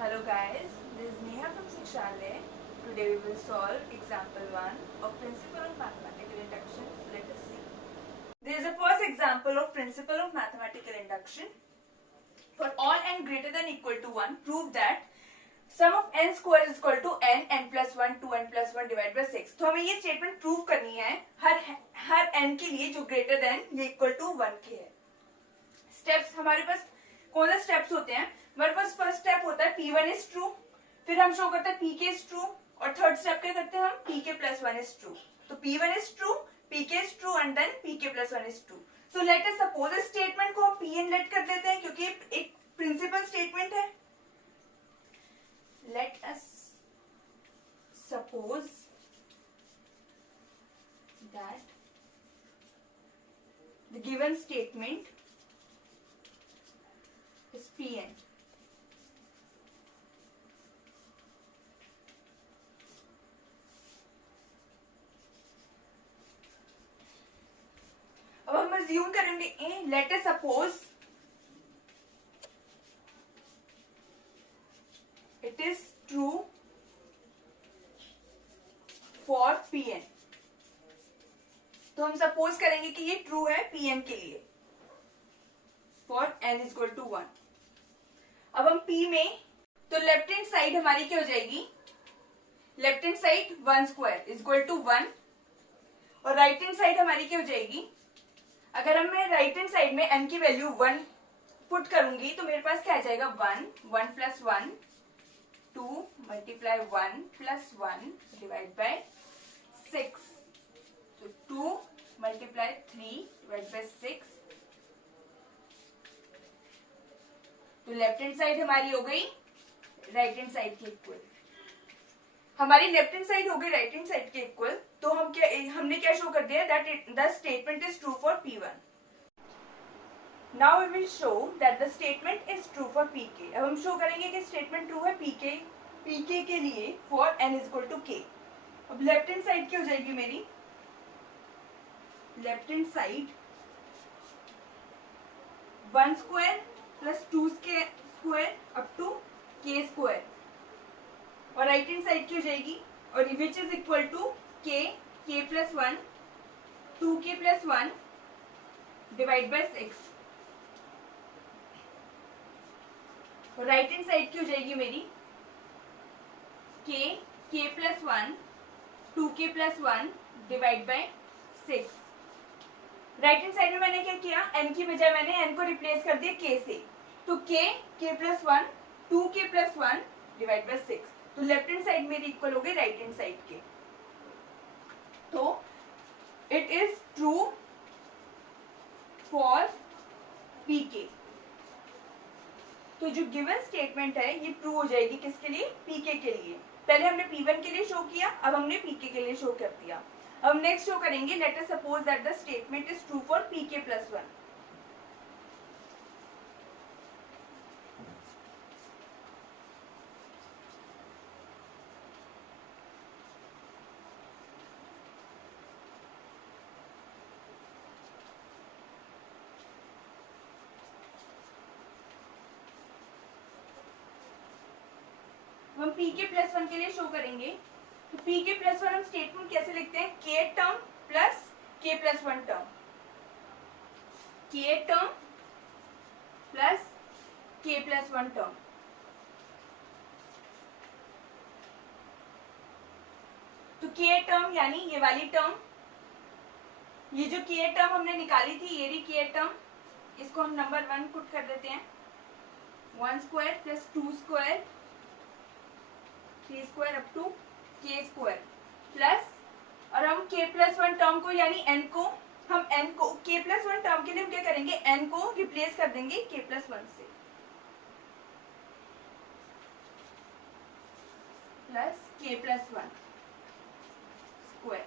Hello guys, this is Neha from Shikshalaya. Today we will solve example 1 of principle of mathematical induction. Let us see. There is a first example of principle of mathematical induction. For all n greater than equal to 1, prove that sum of n square is equal to n plus 1, 2n plus 1 divided by 6. तो हमें ये statement prove करनी है हर n के लिए जो greater than ये equal to 1 के है. स्टेप्स हमारे पास कौन से स्टेप्स होते हैं? हमारे पास फर्स्ट स्टेप होता है P1 इज ट्रू, फिर हम शो करते हैं PK इज ट्रू, और थर्ड स्टेप क्या करते हैं हम PK प्लस 1 इज ट्रू. तो P1 is true, PK is true and then PK plus 1 is true. So let us suppose इस स्टेटमेंट को हम Pn लेट कर देते हैं क्योंकि एक प्रिंसिपल स्टेटमेंट है. Let us suppose that the given statement is Pn. अब हम अज्यूम करेंगे let us suppose it is true for Pn. तो हम सपोज करेंगे कि ये ट्रू है Pn के लिए for n is equal to 1. अब हम P में तो लेफ्ट हैंड साइड हमारी क्या हो जाएगी? Left hand side 1 square is equal to 1, और राइट हैंड साइड हमारी क्या हो जाएगी? अगर हम मैं राइट हैंड साइड में n की वैल्यू 1 पुट करूंगी तो मेरे पास क्या आ जाएगा? 1 plus 1 2 multiply 1 plus 1 divide by 6. तो 2 मल्टीप्लाई 3 डिवाइड बाय 6. तो लेफ्ट हैंड साइड हमारी हो गई राइट हैंड साइड के इक्वल. हमारी लेफ्ट हैंड साइड हो गई राइट हैंड साइड के इक्वल. तो हमने क्या शो कर दिया? That the statement is true for P1. Now we will show that the statement is true for PK. अब हम शो करेंगे कि स्टेटमेंट ट्रू है PK के लिए for n is equal to k. अब लेफ्ट हैंड साइड क्या हो जाएगी मेरी? Left hand side 1 square plus 2 square up to k square, और राइट हैंड साइड की हो जाएगी और which is equal to k plus 1 2k plus 1 divide by 6. और राइट हैंड साइड की हो जाएगी मेरी k plus 1 2k plus 1 divide by 6. Right hand side में मैंने क्या किया? n की बजाय मैंने n को रिप्लेस कर दिया k से. तो k plus 1 2k plus 1 divide by 6. तो लेफ्ट हैंड साइड मेरी इक्वल हो गई राइट हैंड साइड के. तो it is true for PK. तो जो गिवन स्टेटमेंट है ये ट्रू हो जाएगी किसके लिए? PK के लिए. पहले हमने P1 के लिए शो किया, अब हमने PK के लिए शो कर दिया. अब नेक्स्ट शो करेंगे let us suppose that the statement is true for PK plus 1. हम PK प्लस 1 के लिए शो करेंगे. तो PK प्लस 1 हम स्टेटमेंट कैसे लिखते हैं? K term plus K plus 1 term, K term plus K plus 1 term. तो K टर्म यानी ये वाली टर्म, ये जो K टर्म हमने निकाली थी ये रही K टर्म, इसको हम नंबर 1 पुट कर देते हैं. 1 square plus 2 square 3 square up to k square plus, और हम k प्लस 1 टर्म को यानी n को k प्लस 1 टर्म के लिए हम क्या करेंगे? n को रिप्लेस कर देंगे k प्लस 1 से प्लस k प्लस 1 स्क्वायर.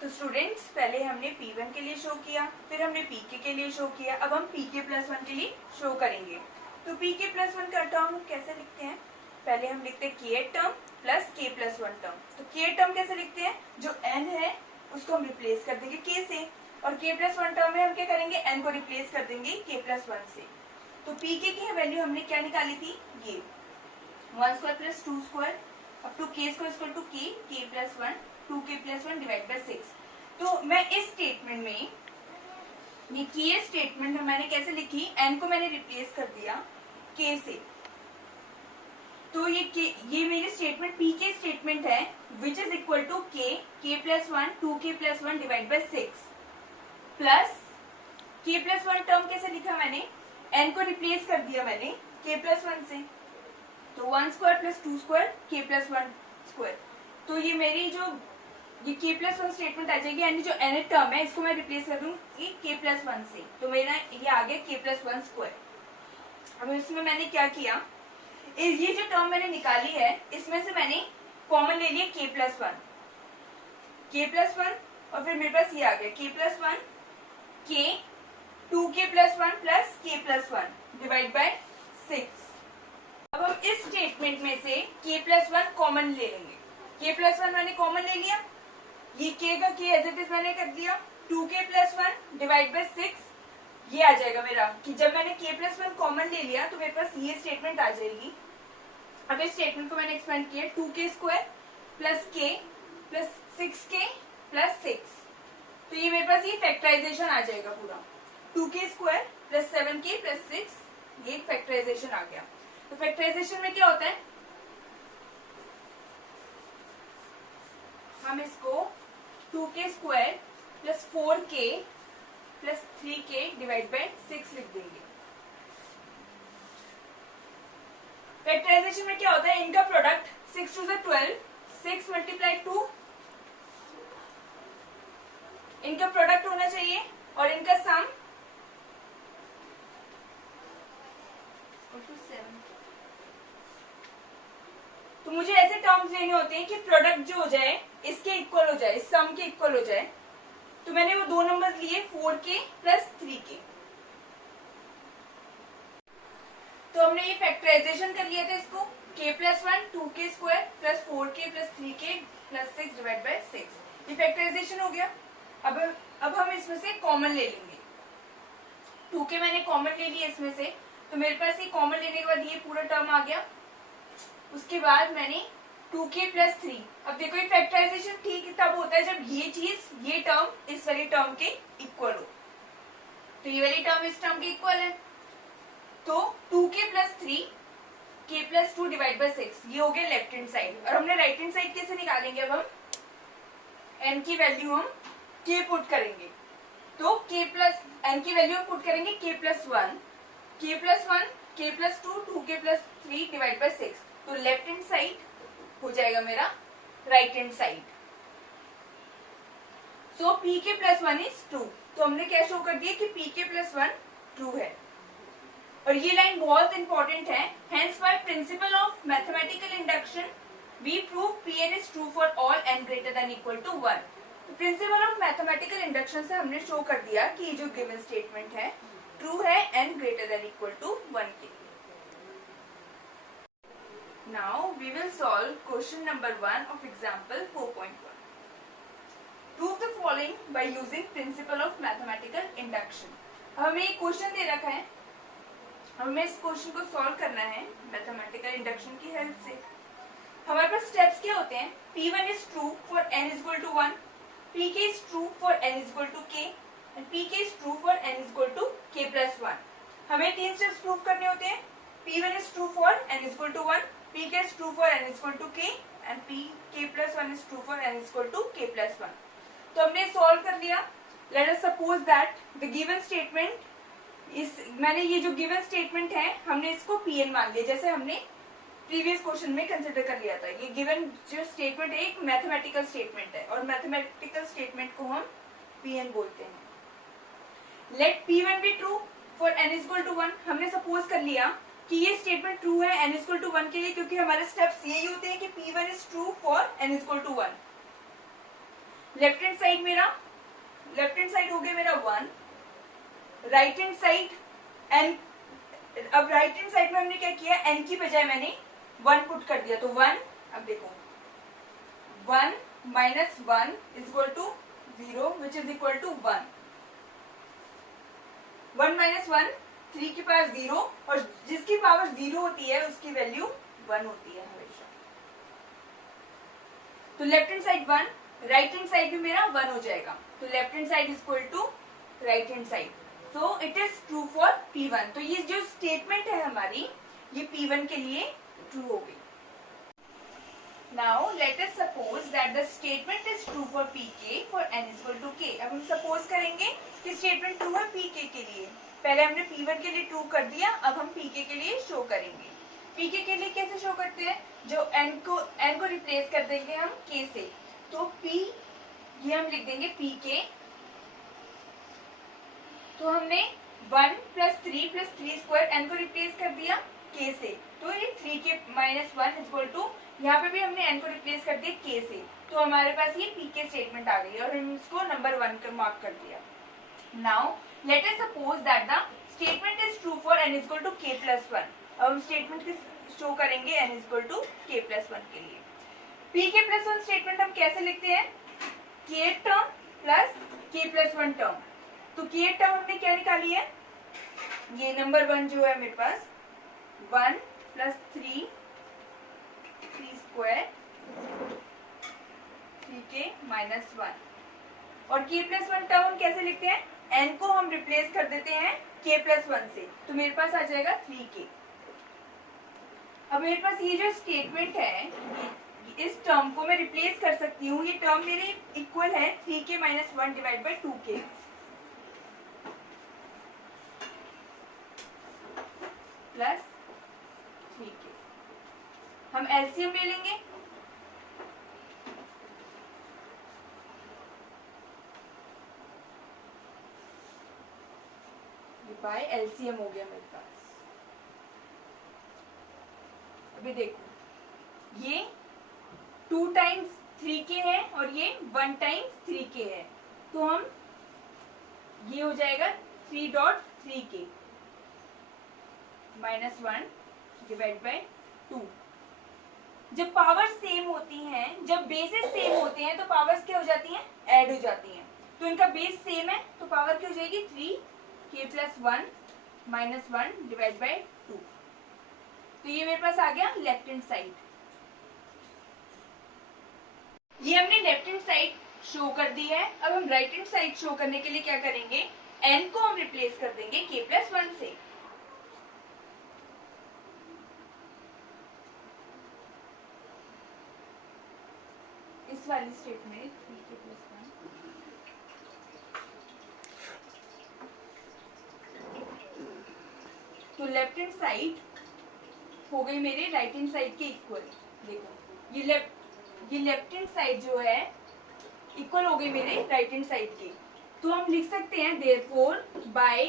तो स्टूडेंट्स पहले हमने P1 के लिए शो किया, फिर हमने PK के लिए शो किया, अब हम PK प्लस 1 के लिए शो करेंगे. तो PK प्लस 1 का टर्म कैसे लिखते हैं? पहले हम लिखते हैं K term plus K plus 1 term. तो K टर्म कैसे लिखते हैं? जो n है उसको हम रिप्लेस कर देंगे K से, और k प्लस 1 टर्म में हम क्या करेंगे? n को रिप्लेस कर देंगे k प्लस 1 से. तो पी के की वैल्यू हमने क्या निकाली थी, ये 1 square plus 2 square up to k square equal to k plus 1 2k plus 1 divide by 6। तो मैं इस स्टेटमेंट में ये के स्टेटमेंट में मैंने कैसे लिखी, एन को मैंने रिप्लेस कर दिया के से। तो ये मेरी स्टेटमेंट पी के स्टेटमेंट है विच is equal to k plus 1 2k plus 1 divide by 6 plus के प्लस 1 टर्म कैसे लिखा मैंने, एन को रिप्लेस कर दिया मैंने के प्लस 1 से, तो 1 स्क्वायर प्लस 2 स्क्वायर के प्लस 1 स्क्वायर। तो ये मेरी जो ये के प्लस 1 स्टेटमेंट आ जाएगी, यानी जो एन टर्म है इसको मैं रिप्लेस कर दूंगी के प्लस 1 से, तो मेरा ये आ गया के प्लस 1 स्क्वायर। अब इसमें मैंने क्या किया, ये जो टर्म मैंने निकाली है इसमें से मैंने कॉमन ले लिया के प्लस 1 और फिर मेरे पास ये आ गया के प्लस 1 के 2k प्लस 1 प्लस के प्लस 1 डिवाइड बाय 6। अब हम इस स्टेटमेंट में से k प्लस 1 कॉमन ले लेंगे। k प्लस 1 मैंने कॉमन ले लिया, ये k का k एज इट इज मैंने कर दिया, 2k प्लस 1 डिवाइड बाय 6 ये आ जाएगा मेरा, कि जब मैंने k प्लस 1 कॉमन ले लिया तो मेरे पास ये स्टेटमेंट आ जाएगी। अब इस स्टेटमेंट को मैंने एक्सपेंड किया 2k square plus k plus 6k plus 6, तो ये मेरे पास ये फैक्टराइजेशन आ जाएगा पूरा, 2k square plus 7k plus 6, ये फैक्टराइजेशन आ गया। तो फैक्टराइजेशन में क्या होता है, हम इसको 2k square plus 4k plus 3k divide by 6 लिख देंगे। फैक्टराइजेशन में क्या होता है, इनका प्रोडक्ट 6 2 12, 6 मल्टीप्लाई 2 इनका प्रोडक्ट होना चाहिए और इनका सम 7। तो मुझे ऐसे टर्म्स लेने होते हैं कि प्रोडक्ट जो हो जाए इसके इक्वल हो जाए, सम के इक्वल हो जाए। तो मैंने वो दो नंबर्स लिए 4k प्लस 3k। तो हमने ये फैक्टराइजेशन कर लिया था इसको, k plus 1 2k square plus 4k plus 3k plus 6 divide by 6, ये फैक्टराइजेशन हो गया। अब हम इसमें से कॉमन ले लेंगे, 2k मैंने कॉमन ले लिया इसमें से, तो मेरे पास ये कॉमन लेने के बाद ये पूरा टर्म आ गया। उसके बाद मैंने 2k प्लस 3, अब देखो ये फैक्टराइजेशन ठीक तब होता है जब ये चीज ये टर्म इस वाली टर्म के इक्वल हो, तो ये वाली टर्म इस टर्म के इक्वल है, तो 2k plus 3 k plus 2 divide by 6 ये हो गया लेफ्ट हैंड साइड। और हमने राइट हैंड साइड कैसे निकालेंगे, अब हम n की वैल्यू हम k पुट करेंगे, तो k प्लस n की वैल्यू हम पुट करेंगे k plus 1 k plus 1 k plus 2 2k plus 3 divide by 6, तो लेफ्ट हैंड साइड हो जाएगा मेरा right hand side. So pk plus 1 is true, तो हमने क्या शो कर दिया कि pk प्लस 1 ट्रू है। और ये लाइन बहुत इंपॉर्टेंट है, hence by principle of mathematical induction we prove pn is true for all n greater than equal to 1। तो प्रिंसिपल ऑफ मैथमेटिकल इंडक्शन से हमने शो कर दिया कि ये जो गिवन स्टेटमेंट है ट्रू है n greater than equal to 1 के। Now we will solve question number 1 of example 4.1। Prove the following by using principle of mathematical induction. हमें एक क्वेश्चन दे रखा है, हमें इस क्वेश्चन को सॉल्व करना है मैथमेटिकल इंडक्शन की हेल्प से। हमारे पास स्टेप्स क्या होते हैं, P1 is true for n is equal to 1, Pk is true for n is equal to k and Pk is true for n is equal to k plus 1। हमें तीन steps prove करने होते हैं, P1 is true for n is equal to 1, Pk is true for n is equal to k and Pk plus 1 is true for n is equal to k plus 1। तो हमने solve कर लिया। Late us suppose that the given statement मैंने ये जो given statement है हमने इसको Pn मान लिया, जैसे हमने प्रीवियस क्वेश्चन में कंसिडर कर लिया था। ये गिवन जो स्टेटमेंट है एक मैथमेटिकल स्टेटमेंट है और मैथमेटिकल स्टेटमेंट को हम Pn बोलते हैं। Let P1 be true for n is equal to 1। हमने सपोज कर लिया कि ये स्टेटमेंट ट्रू है n इज इक्वल टू 1 के लिए, क्योंकि हमारे स्टेप्स यही होते हैं कि P1 is true for n is equal to 1। Left hand side हो गया मेरा 1, राइट हैंड साइड n। अब राइट हैंड साइड में हमने क्या किया, n की बजाय मैंने 1 पुट कर दिया, तो 1। अब देखो 1 minus 1 is equal to 0 which is equal to 1। 1 minus 1 3 की पावर 0 और जिसकी पावर 0 होती है उसकी वैल्यू 1 होती है हमेशा। तो left hand side 1, right hand side भी मेरा 1 हो जाएगा। तो left hand side equal to right hand side, so it is true for P1। तो ये जो स्टेटमेंट है हमारी ये P1 के लिए ट्रू हो गई। Now let us suppose that the statement is true for Pk for n is equal to k। अब हम सपोज करेंगे कि स्टेटमेंट ट्रू है Pk के लिए। पहले हमने P1 के लिए ट्रू कर दिया, अब हम Pk के लिए शो करेंगे। Pk के लिए कैसे शो करते हैं? जो n को रिप्लेस कर देंगे हम k से, तो P ये हम लिख देंगे Pk। तो हमने 1 प्लस 3 प्लस 3 स्क्वायर n को रिप्लेस कर दिया k से, तो ये 3k माइनस 1 इक्वल टू, यहाँ पे भी हमने n को रिप्लेस कर दिया k से, तो हमारे पास ये pk स्टेटमेंट आ गई और हम इसको नंबर 1 कर मार्क कर दिया। Now let us suppose that the statement is true for n equal to k plus 1। अब हम स्टेटमेंट शो करेंगे n equal to k plus 1 के लिए। pk प्लस 1 स्टेटमेंट हम कैसे लिखते हैं? k term plus k plus 1 term. तो k टर्म हमने क्या निकाली है? ये नंबर 1 जो है मेरे पास 1 प्लस 3 स्क्वायर 3k माइनस 1। और k प्लस 1 टर्म हम कैसे लिखते हैं? n को हम रिप्लेस कर देते हैं k प्लस 1 से, तो मेरे पास आ जाएगा 3k। अब मेरे पास ये जो स्टेटमेंट है, इस टर्म को मैं रिप्लेस कर सकती हूँ। ये टर्म मेरे इक्वल है 3k minus 1 divide by 2k। Plus 3k। हम एलसीएम ले लेंगे। ये बाय एलसीएम हो गया मेरे पास। अभी देखो ये 2 टाइम्स 3k है और ये 1 टाइम्स 3k है, तो हम ये हो जाएगा 3.3k माइनस 1 डिवाइड बाई 2। जब पावर सेम होती हैं, जब बेसेस सेम होते हैं तो पावर्स क्या हो जाती हैं? ऐड हो जाती हैं। तो इनका बेस सेम है तो पावर क्या हो जाएगी? 3k plus 1 minus 1 divide by 2। तो ये मेरे पास आ गया लेफ्ट हैंड साइड। ये हमने लेफ्ट हैंड साइड शो कर दी है। अब हम राइट हैंड साइड शो करने के लिए क्या करेंगे? n को हम रिप्लेस कर देंगे k प्लस 1 से। इस वाली स्टेटमेंट 3k प्लस 1, तो लेफ्ट हैंड साइड हो गई मेरे राइट हैंड साइड के इक्वल। देखो ये लेफ्ट हैंड साइड जो है इक्वल हो गई मेरे राइट हैंड साइड के। तो हम लिख सकते हैं therefore by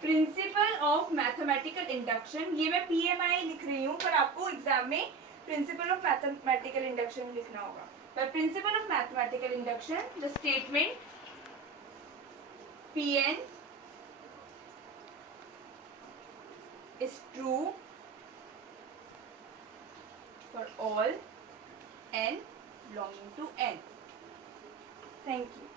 principle of mathematical induction. ये मैं PMI लिख रही हूँ, पर आपको एग्जाम में प्रिंसिपल ऑफ मैथमेटिकल इंडक्शन लिखना होगा। By principle of mathematical induction, the statement Pn is true for all n belonging to n. Thank you.